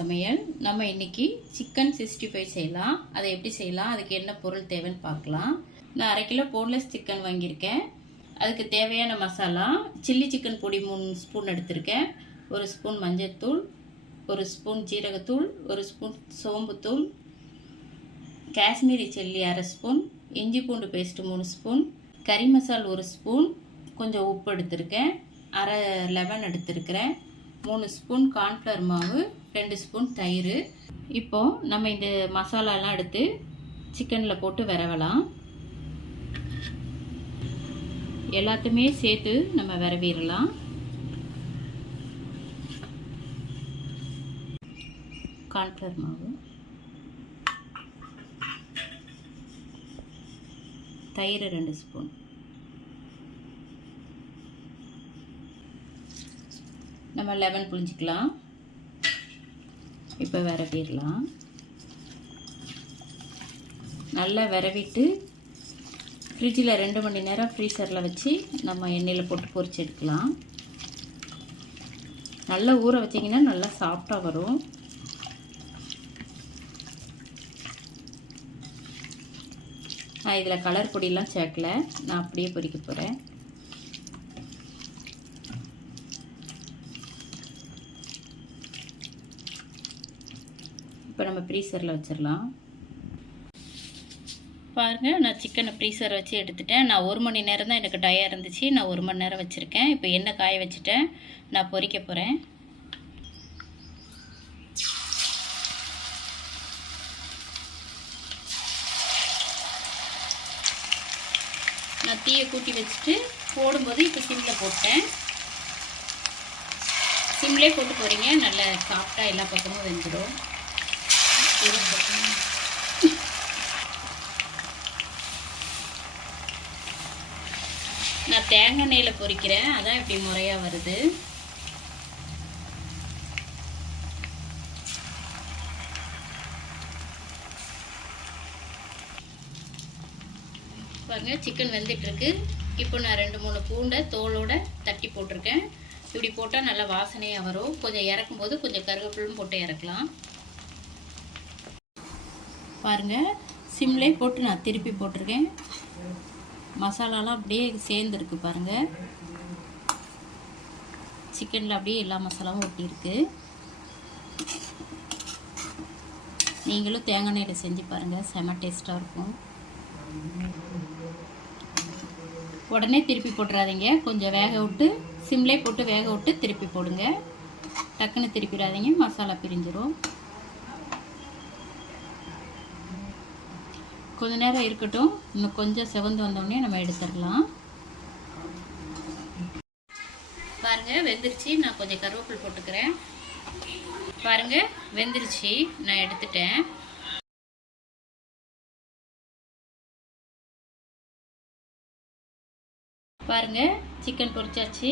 சமையல். நம்ம இன்னைக்கு சிக்கன் 65 செய்யலாம். அதை எப்படி செய்யலாம், அதுக்கு என்ன பொருள் தேவைன்னு பார்க்கலாம். நான் 1/2 கிலோ போன்லெஸ் சிக்கன் வாங்கியிருக்கேன். அதுக்கு தேவையான மசாலா சில்லி சிக்கன் பொடி 3 ஸ்பூன் எடுத்திருக்கேன். 1 ஸ்பூன் மஞ்சள்தூள், 1 ஸ்பூன் ஜீரகத்தூள், 1 ஸ்பூன் சோம்புத்தூள், காஷ்மீரி சில்லி 1/2 ஸ்பூன், இஞ்சி பூண்டு பேஸ்ட்டு 3 ஸ்பூன், கறி மசால் 1 ஸ்பூன், கொஞ்சம் உப்பு எடுத்திருக்கேன், 1/2 லெமன் எடுத்திருக்கிறேன், 3 ஸ்பூன் கார்ன்ஃப்ளவர் மாவு, 2 ஸ்பூன் தயிர். இப்போது நம்ம இந்த மசாலாலாம் எடுத்து சிக்கனில் போட்டு விரவலாம். எல்லாத்தையுமே சேர்த்து நம்ம விரவிடலாம். கார்ன்ஃப்ளவர் மாவு, தயிர் 2 ஸ்பூன், நம்ம லெமன் புழிஞ்சிக்கலாம். இப்போ விரவிடலாம். நல்லா விரவிட்டு ஃப்ரிட்ஜில் 2 மணி நேரம் ஃப்ரீசரில் வச்சு நம்ம எண்ணெயில் போட்டு பொரிச்சு எடுக்கலாம். நல்லா ஊற வச்சிங்கன்னா நல்லா சாஃப்டாக வரும். நான் இதில் கலர் பொடியெலாம் சேர்க்கல, நான் அப்படியே பொரிக்க போகிறேன். இப்போ நம்ம ஃப்ரீசரில் வச்சிடலாம். பாருங்கள், நான் சிக்கனை ஃப்ரீசர் வச்சு எடுத்துட்டேன். நான் 1 மணி நேரம் தான் எனக்கு டயம் இருந்துச்சு. நான் 1 மணி நேரம் வச்சுருக்கேன். இப்போ எண்ணெய் காய வச்சுட்டேன், நான் பொரிக்க போகிறேன். நான் தீயை கூட்டி வச்சுட்டு போடும்போது இப்போ சிம்மில் போட்டேன். சிம்லேயே போட்டு போகிறீங்க, நல்லா சாஃப்டாக எல்லா பக்கமும் வெந்துடும். நான் தேங்காய் எண்ணெயில் பொரிக்கிறேன், அதான் இப்படி முறையாக வருது. பாருங்க, சிக்கன் வெந்துட்டுருக்கு. இப்போ நான் 2-3 பூண்டை தோலோடு தட்டி போட்டிருக்கேன். இப்படி போட்டால் நல்லா வாசனையாக வரும். கொஞ்சம் இறக்கும்போது கொஞ்சம் கருவேப்பிலும் போட்டு இறக்கலாம். பாருங்கள், சிம்லேயே போட்டு நான் திருப்பி போட்டிருக்கேன். மசாலாலாம் அப்படியே சேர்ந்துருக்கு பாருங்கள். சிக்கனில் அப்படியே எல்லா மசாலாவும் ஒட்டியிருக்கு. நீங்களும் தேங்காய் எண்ணெயில் செஞ்சு பாருங்கள், செம டேஸ்ட்டாக இருக்கும். உடனே திருப்பி போட்டுறாதீங்க, கொஞ்சம் வேக விட்டு சிம்லே போட்டு வேக விட்டு திருப்பி போடுங்க. டக்குன்னு திருப்பிடாதீங்க, மசாலா பிரிஞ்சிடும். கொஞ்ச நேரம் இருக்கட்டும், இன்னும் கொஞ்சம் செவந்து வந்தோடனே நம்ம எடுத்துடலாம். பாருங்கள், வெந்துருச்சு. நான் கொஞ்சம் கருவேப்பிலை போட்டுக்கிறேன். பாருங்கள், வெந்துருச்சு, நான் எடுத்துட்டேன். பாருங்கள், சிக்கன் பொரிச்சாச்சு.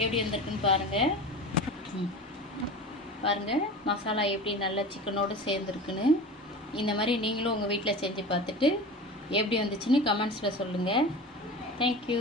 எப்படி வந்திருக்குன்னு பாருங்கள். பாருங்கள், மசாலா எப்படி நல்லா சிக்கனோடு சேர்ந்துருக்குன்னு. இந்த மாதிரி நீங்களும் உங்கள் வீட்டில் செஞ்சு பார்த்துட்டு எப்படி வந்துச்சுன்னு கமெண்ட்ஸில் சொல்லுங்கள். தேங்க்யூ.